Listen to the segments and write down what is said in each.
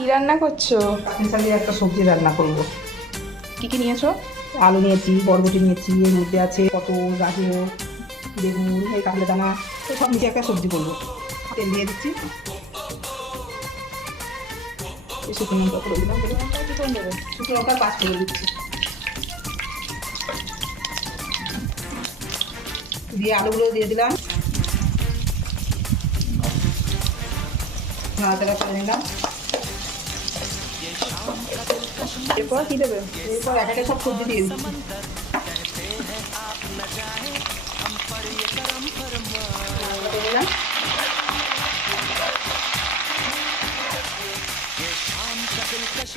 কি রান্না করছো? পাকিস্তানি একটা সবজি রান্না করব। কি কি নিয়েছো? আলু নিয়েছি, বরবটি নিয়েছি, এর মধ্যে আছে পটল, গাজর, বেগুন, এই কাঁকড়া দানা, তো সব মিশিয়ে একটা সবজি করবো। তেল দিয়ে দিচ্ছি, এই শুকনো লঙ্কা করে দিলাম, কি করে দেবে? শুকনো লঙ্কার পাঁচ করে দিচ্ছি, দিয়ে আলুগুলো দিয়ে দিলাম, নাড়াচাড়া করে নিলাম। এরপর কি দেবে? এরপর একটা সব সবজি দিয়ে দিচ্ছি, নাড়াচাড়া করে নিলাম।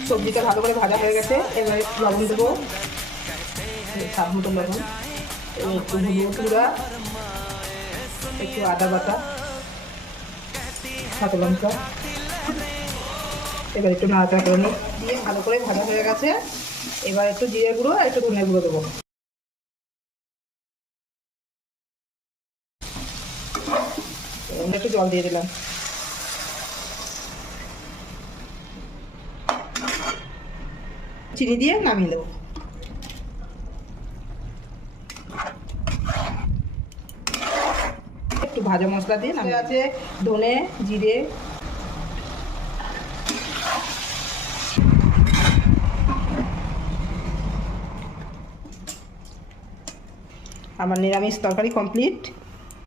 সবজিটা ভালো করে ভাজা হয়ে গেছে, এবার লবণ দেবো, স্বাদ মতো লবণ, একটু হলুদ গুঁড়া, একটু আদা বাটা, কাঁচা লঙ্কা, এবার একটু নাড়াচাড়া করে নিই, দিয়ে ভালো করে ভাজা হয়ে গেছে। এবার একটু জিরে গুঁড়ো আর একটু ধনে গুঁড়ো দেবো, একটু জল দিয়ে দিলাম, চিনি দিয়ে নামিয়ে দেবো। একটু ভাজা মশলা দিয়ে নামিয়ে আছে ধনে জিরে, আমার নিরামিষ তরকারি কমপ্লিট।